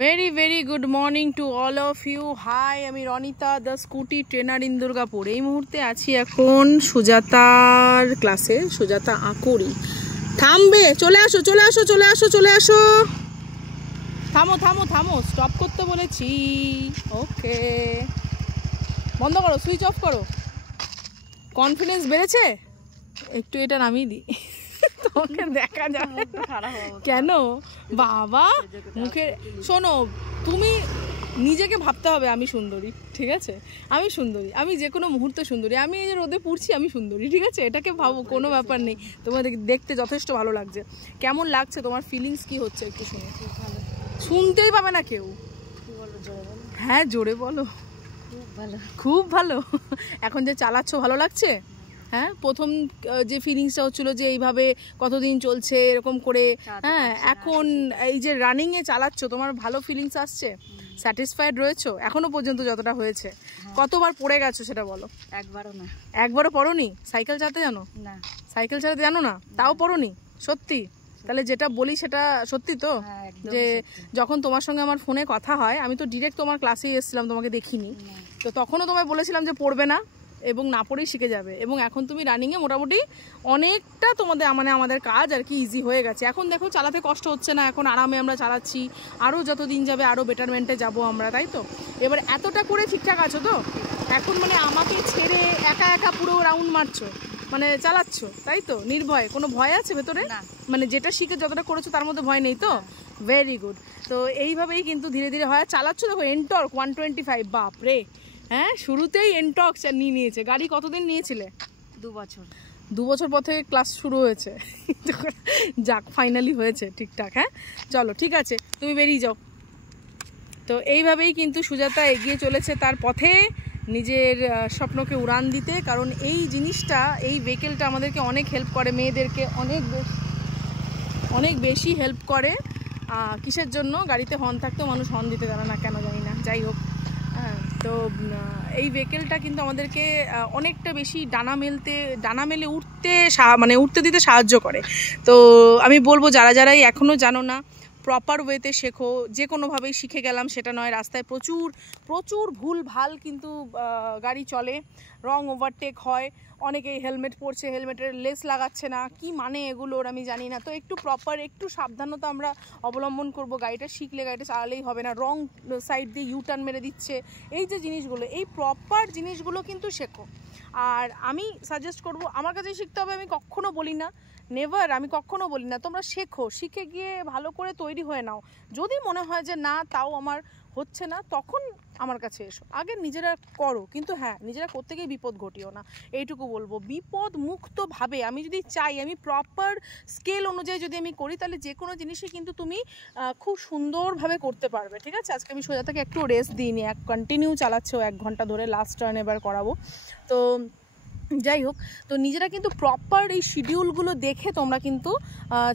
very good morning to all of you. Hi, আমি Ronita the scooty trainer in Durgapur. এই মুহূর্তে আছি এখন সুজাতার ক্লাসে। সুজাতা আঁকুরি থামবে, চলে আসো চলে আসো চলে আসো চলে আসো। থামো থামো থামো, স্টপ করতে বলেছি। ওকে, বন্ধ করো, সুইচ অফ করো। কনফিডেন্স বেড়েছে একটু, এটা নামিয়ে দিই তোমাকে দেখা যাবে কেন বাবা মুখে। শোনো, তুমি নিজেকে ভাবতে হবে আমি সুন্দরী, ঠিক আছে? আমি সুন্দরী, আমি যে কোনো মুহূর্তে সুন্দরী। আমি এই যে রোদে পুড়ছি, আমি সুন্দরী, ঠিক আছে? এটাকে ভাবো, কোনো ব্যাপার নেই। তোমাদের দেখতে যথেষ্ট ভালো লাগছে। কেমন লাগছে তোমার, ফিলিংস কি হচ্ছে একটু শুনে? শুনতেই পাবে না কেউ। হ্যাঁ জোরে বলো। খুব ভালো। এখন যে চালাচ্ছ ভালো লাগছে? হ্যাঁ, প্রথম যে ফিলিংসটা হচ্ছিল যে এইভাবে কতদিন চলছে এরকম করে, হ্যাঁ এখন এই যে রানিংয়ে চালাচ্ছ তোমার ভালো ফিলিংস আসছে? স্যাটিসফাইড রয়েছো এখনো পর্যন্ত যতটা হয়েছে? কতবার পড়ে গেছো সেটা বলো। একবারও না। একবারও পড়োনি? সাইকেল চালাতে জানো না? সাইকেল চালাতে জানো না, তাও পড়োনি? সত্যি? তাহলে যেটা বলি সেটা সত্যি তো? যে যখন তোমার সঙ্গে আমার ফোনে কথা হয়, আমি তো ডিরেক্ট তোমার ক্লাসে এসেছিলাম, তোমাকে দেখিনি তো, তখনও তোমায় বলেছিলাম যে পড়বে না এবং না পড়েই শিখে যাবে। এবং এখন তুমি রানিংয়ে মোটামুটি অনেকটা তোমাদের আমাদের কাজ আর কি ইজি হয়ে গেছে। এখন দেখো চালাতে কষ্ট হচ্ছে না, এখন আরামে আমরা চালাচ্ছি। আরও যত দিন যাবে আরও বেটারমেন্টে যাব আমরা, তাই তো? এবার এতটা করে ঠিকঠাক আছো তো? এখন আমাকে ছেড়ে একা একা পুরো রাউন্ড মারছো, চালাচ্ছ, তাই তো? নির্ভয়, কোনো ভয় আছে ভেতরে? যেটা শিখে যতটা করেছো তার মধ্যে ভয় নেই তো? Very good. তো এইভাবেই কিন্তু ধীরে ধীরে হয়। চালাচ্ছ, দেখো এনটর্ক 125, বাপ রে! হ্যাঁ, শুরুতেই এনটর্ক নিয়ে নিয়েছে। গাড়ি কতদিন নিয়েছিলে? 2 বছর। 2 বছর পর থেকে ক্লাস শুরু হয়েছে। যাক, ফাইনালি হয়েছে ঠিকঠাক। হ্যাঁ চলো, ঠিক আছে, তুমি বেরিয়ে যাও। তো এইভাবেই কিন্তু সুজাতা এগিয়ে চলেছে তার পথে, নিজের স্বপ্নকে উড়ান দিতে। কারণ এই জিনিসটা, এই ভেহিকেলটা আমাদেরকে অনেক হেল্প করে, মেয়েদেরকে অনেক বেশি হেল্প করে। কিসের জন্য? গাড়িতে হর্ন থাকতেও মানুষ হর্ন দিতে জানে না, কেন জানি না, যাই হোক। তো এই ভেহিকেলটা কিন্তু আমাদেরকে অনেকটা বেশি ডানা মেলে উঠতে দিতে সাহায্য করে। তো আমি বলবো, যারাই এখনও জানো না, প্রপার ওয়েতে শেখো। যে কোনোভাবেই শিখে গেলাম সেটা নয়। রাস্তায় প্রচুর ভুল ভাল কিন্তু গাড়ি চলে, রং ওভারটেক হয়, অনেকেই হেলমেট পরছে, হেলমেটের লেস লাগাচ্ছে না, কি মানে এগুলোর আমি জানি না। তো একটু প্রপার, একটু সাবধানতা আমরা অবলম্বন করব। গাড়িটা শিখলে গাড়িটা চালালেই হবে না, রং সাইড দিয়ে ইউটার্ন মেরে দিচ্ছে, এই যে জিনিসগুলো, এই প্রপার জিনিসগুলো কিন্তু শেখো। আর আমি সাজেস্ট করব, আমার কাছেই শিখতে হবে আমি কখনো বলি না, নেভার, আমি কখনো বলি না। তোমরা শেখো, শিখে গিয়ে ভালো করে তৈরি হয়ে নাও। যদি মনে হয় যে না, তাও আমার হচ্ছে না, তখন আমার কাছে এসো। আগে নিজেরা করো, কিন্তু হ্যাঁ, নিজেরা করতে গিয়ে বিপদ ঘটিও না, এইটুকু বলবো। বিপদ মুক্তভাবে আমি যদি চাই, আমি প্রপার স্কেল অনুযায়ী যদি আমি করি, তাহলে যে কোনো জিনিসই কিন্তু তুমি খুব সুন্দরভাবে করতে পারবে, ঠিক আছে? আজকে আমি সোজাতাকে একটু রেস্ট দিইনি, কন্টিনিউ চালাচ্ছে ও 1 ঘন্টা ধরে। লাস্ট টার্ন এবার করাবো। তো যাই হোক, তো নিজেরা কিন্তু প্রপার এই শিডিউলগুলো দেখে তোমরা কিন্তু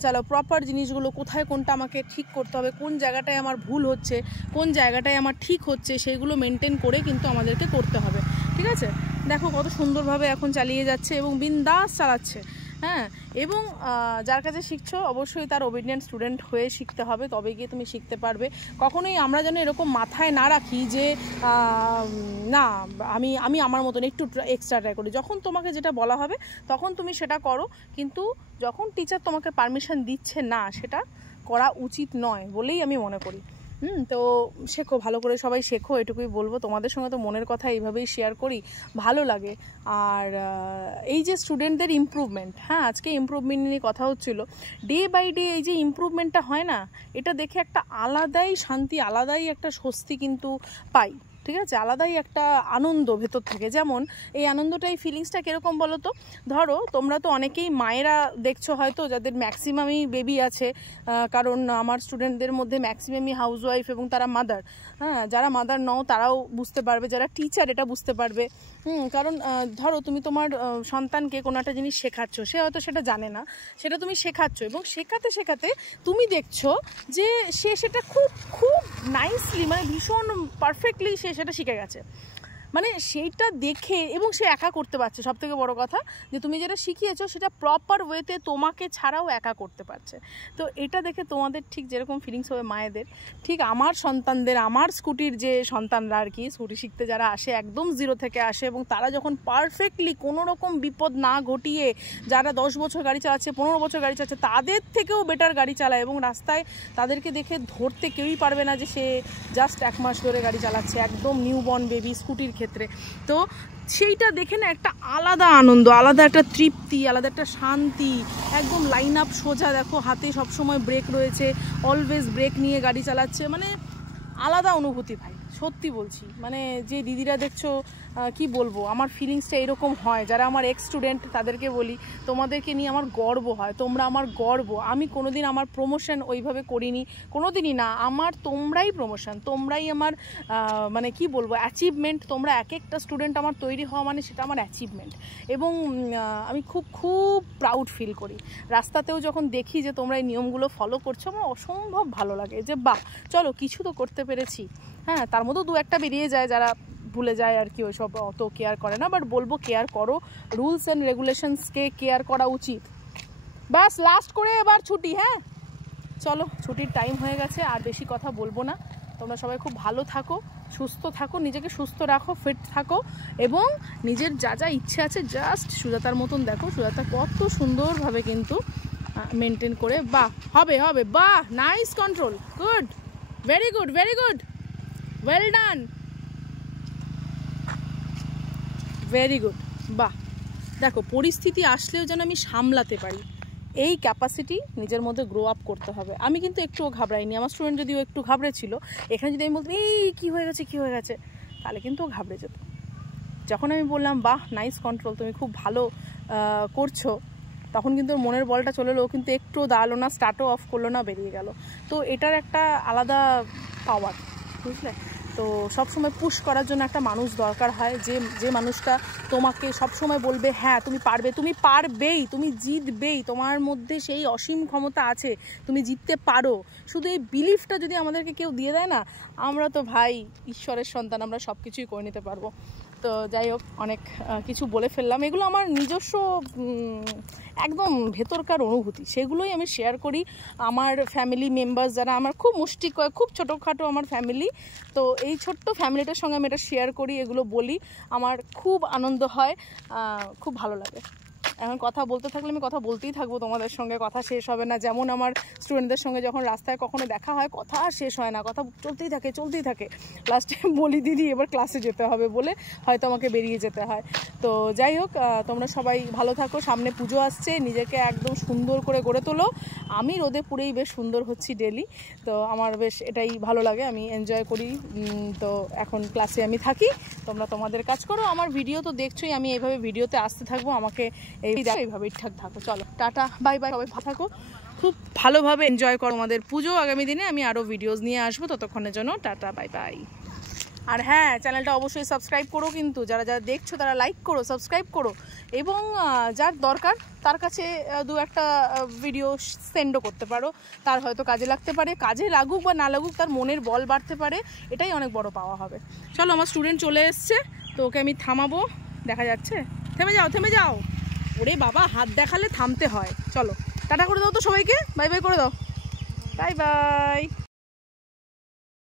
চালাও। প্রপার জিনিসগুলো, কোথায় কোনটা আমাকে ঠিক করতে হবে, কোন জায়গাটায় আমার ভুল হচ্ছে, কোন জায়গাটায় আমার ঠিক হচ্ছে, সেইগুলো মেনটেন করে কিন্তু আমাদেরকে করতে হবে, ঠিক আছে? দেখো কত সুন্দরভাবে এখন চালিয়ে যাচ্ছে এবং বিন্দাস চালাচ্ছে। হ্যাঁ, এবং যার কাছে শিখছো অবশ্যই তার ওবিডিয়েন্ট স্টুডেন্ট হয়ে শিখতে হবে, তবে গিয়ে তুমি শিখতে পারবে। কখনোই আমরা যেন এরকম মাথায় না রাখি যে না, আমি আমার মতন একটু এক্সট্রা ট্রাই করি। যখন তোমাকে যেটা বলা হবে তখন তুমি সেটা করো, কিন্তু যখন টিচার তোমাকে পারমিশন দিচ্ছে না, সেটা করা উচিত নয় বলেই আমি মনে করি। তো শেখো, ভালো করে সবাই শেখো, এটুকুই বলবো। তোমাদের সঙ্গে তো মনের কথা এইভাবেই শেয়ার করি, ভালো লাগে। আর এই যে স্টুডেন্টদের ইমপ্রুভমেন্ট, হ্যাঁ আজকে ইমপ্রুভমেন্ট নিয়ে কথা হচ্ছিলো। ডে বাই ডে এই যে ইমপ্রুভমেন্টটা হয় না, এটা দেখে একটা আলাদাই শান্তি, আলাদাই একটা স্বস্তি কিন্তু পাই, ঠিক আছে? আলাদাই একটা আনন্দ ভেতর থেকে। যেমন এই আনন্দটা, এই ফিলিংসটা কীরকম বলো তো? ধরো তোমরা তো অনেকেই মায়েরা দেখছো হয়তো, যাদের ম্যাক্সিমামই বেবি আছে, কারণ আমার স্টুডেন্টদের মধ্যে ম্যাক্সিমামই হাউসওয়াইফ এবং তারা মাদার। হ্যাঁ, যারা মাদার নও তারাও বুঝতে পারবে, যারা টিচার এটা বুঝতে পারবে। কারণ ধরো তুমি তোমার সন্তানকে কোনো একটা জিনিস শেখাচ্ছ, সে হয়তো সেটা জানে না, সেটা তুমি শেখাচ্ছ, এবং শেখাতে শেখাতে তুমি দেখছো যে সে সেটা খুব খুব নাইসলি, ভীষণ পারফেক্টলি সে সেটা শিখে গেছে। মানে সেইটা দেখে, এবং সে একা করতে পারছে, সব থেকে বড়ো কথা যে তুমি যেটা শিখিয়েছো সেটা প্রপার ওয়েতে তোমাকে ছাড়াও একা করতে পারছে। তো এটা দেখে তোমাদের ঠিক যেরকম ফিলিংস হবে মায়েদের, ঠিক আমার সন্তানদের, আমার স্কুটির যে সন্তানরা আর কি, স্কুটি শিখতে যারা আসে একদম জিরো থেকে আসে, এবং তারা যখন পারফেক্টলি কোনো রকম বিপদ না ঘটিয়ে, যারা 10 বছর গাড়ি চালাচ্ছে, 15 বছর গাড়ি চালাচ্ছে, তাদের থেকেও বেটার গাড়ি চালায়, এবং রাস্তায় তাদেরকে দেখে ধরতে কেউই পারবে না যে সে জাস্ট 1 মাস ধরে গাড়ি চালাচ্ছে, একদম নিউবর্ন বেবি স্কুটির ক্ষেত্রে। তো সেইটা দেখে না একটা আলাদা আনন্দ, আলাদা একটা তৃপ্তি, আলাদা একটা শান্তি, একদম লাইন আপ সোজা, দেখো হাতে সবসময় ব্রেক রয়েছে, অলওয়েজ ব্রেক নিয়ে গাড়ি চালাচ্ছে, মানে আলাদা অনুভূতি ভাই, সত্যি বলছি। মানে যে দিদিরা দেখছো, কি বলবো, আমার ফিলিংসটা এরকম হয়। যারা আমার এক্স স্টুডেন্ট তাদেরকে বলি, তোমাদেরকে নিয়ে আমার গর্ব হয়, তোমরা আমার গর্ব। আমি কোনোদিন আমার প্রমোশন ওইভাবে করিনি, কোনোদিনই না। আমার তোমরাই প্রমোশন, তোমরাই আমার মানে কি বলবো অ্যাচিভমেন্ট। তোমরা এক একটা স্টুডেন্ট আমার তৈরি হওয়া মানে সেটা আমার অ্যাচিভমেন্ট, এবং আমি খুব খুব প্রাউড ফিল করি। রাস্তাতেও যখন দেখি যে তোমরা এই নিয়মগুলো ফলো করছো, আমার অসম্ভব ভালো লাগে যে বাহ, চলো কিছু তো করতে পেরেছি। হ্যাঁ, তার মধ্যেও 2-1টা বেরিয়ে যায় যারা ভুলে যায় আর কি, ওইসব অত কেয়ার করে না, বাট বলবো কেয়ার করো, রুলস অ্যান্ড রেগুলেশনসকে কেয়ার করা উচিত। ব্যাস লাস্ট করে এবার ছুটি। হ্যাঁ চলো, ছুটির টাইম হয়ে গেছে, আর বেশি কথা বলবো না। তোমরা সবাই খুব ভালো থাকো, সুস্থ থাকো, নিজেকে সুস্থ রাখো, ফিট থাকো, এবং নিজের যা যা ইচ্ছে আছে জাস্ট সুজাতার মতন দেখো, সুজাতা কত সুন্দরভাবে কিন্তু মেনটেন করে। বাহ, হবে হবে, বাহ, nice control, good, very good, very good, well done, very good. বাহ, দেখো পরিস্থিতি আসলেও যেন আমি সামলাতে পারি, এই ক্যাপাসিটি নিজের মধ্যে গ্রো আপ করতে হবে। আমি কিন্তু একটুও ঘাবড়াইনি। আমার স্টুডেন্ট যদিও একটু ঘাবড়েছিল, এখানে যদি আমি বলতাম এই কী হয়ে গেছে, কী হয়ে গেছে, তাহলে কিন্তু ও ঘাবড়ে যেত। যখন আমি বললাম বাহ, নাইস কন্ট্রোল, তুমি খুব ভালো করছো, তখন কিন্তু ওর মনের বলটা চলে এলো, ও কিন্তু একটুও দাঁড়ালো না, স্টার্টও অফ করলো না, বেরিয়ে গেল। তো এটার একটা আলাদা পাওয়ার, বুঝলে। তো সবসময় পুশ করার জন্য একটা মানুষ দরকার হয়, যে মানুষটা তোমাকে সবসময় বলবে হ্যাঁ তুমি পারবে, তুমি পারবেই, তুমি জিতবেই, তোমার মধ্যে সেই অসীম ক্ষমতা আছে, তুমি জিততে পারো। শুধু এই বিলিফটা যদি আমাদেরকে কেউ দিয়ে দেয় না, আমরা তো ভাই ঈশ্বরের সন্তান, আমরা সব কিছুই করে নিতে পারবো। তো যাই হোক, অনেক কিছু বলে ফেললাম, এগুলো আমার নিজস্ব একদম ভেতরকার অনুভূতি, সেগুলোই আমি শেয়ার করি। আমার ফ্যামিলি মেম্বার্স যারা আমার খুব মুষ্টি, খুব ছোটোখাটো আমার ফ্যামিলি, তো এই ছোট্ট ফ্যামিলিটার সঙ্গে আমি এটা শেয়ার করি, এগুলো বলি, আমার খুব আনন্দ হয়, খুব ভালো লাগে। এখন কথা বলতে থাকলে আমি কথা বলতেই থাকবো, তোমাদের সঙ্গে কথা শেষ হবে না। যেমন আমার স্টুডেন্টদের সঙ্গে যখন রাস্তায় কখনো দেখা হয়, কথা শেষ হয় না, কথা চলতেই থাকে চলতেই থাকে। লাস্টে বলি দিদি এবার ক্লাসে যেতে হবে বলে হয়তো আমাকে বেরিয়ে যেতে হয়। তো যাই হোক, তোমরা সবাই ভালো থাকো, সামনে পুজো আসছে, নিজেকে একদম সুন্দর করে গড়ে তোলো। আমি রোদে পুরেই বেশ সুন্দর হচ্ছি ডেলি, তো আমার বেশ এটাই ভালো লাগে, আমি এনজয় করি। তো এখন ক্লাসে আমি থাকি, তোমরা তোমাদের কাজ করো। আমার ভিডিও তো দেখছোই, আমি এইভাবে ভিডিওতে আসতে থাকবো, আমাকে এইভাবেই ঠিক থাকো। চলো টাটা, বাই বাই, সবাই ভালো থাকো, খুব ভালোভাবে এনজয় করো আমাদের পুজো। আগামী দিনে আমি আরও ভিডিওস নিয়ে আসবো, ততক্ষণের জন্য টাটা, বাই বাই। আর হ্যাঁ, চ্যানেলটা অবশ্যই সাবস্ক্রাইব করো, কিন্তু যারা যারা দেখছো তারা লাইক করো, সাবস্ক্রাইব করো, এবং যার দরকার তার কাছে 2-1টা ভিডিও সেন্ডও করতে পারো, তার হয়তো কাজে লাগতে পারে, কাজে লাগুক বা না লাগুক, তার মনের বল বাড়তে পারে, এটাই অনেক বড় পাওয়া হবে। চলো, আমার স্টুডেন্ট চলে এসছে, তো ওকে আমি থামাবো, দেখা যাচ্ছে, থেমে যাও, থেমে যাও, ওরে বাবা, হাত দেখালে থামতে হয়। চলো টাটা করে দাও তো সবাইকে, বাই বাই করে দাও, বাই বাই।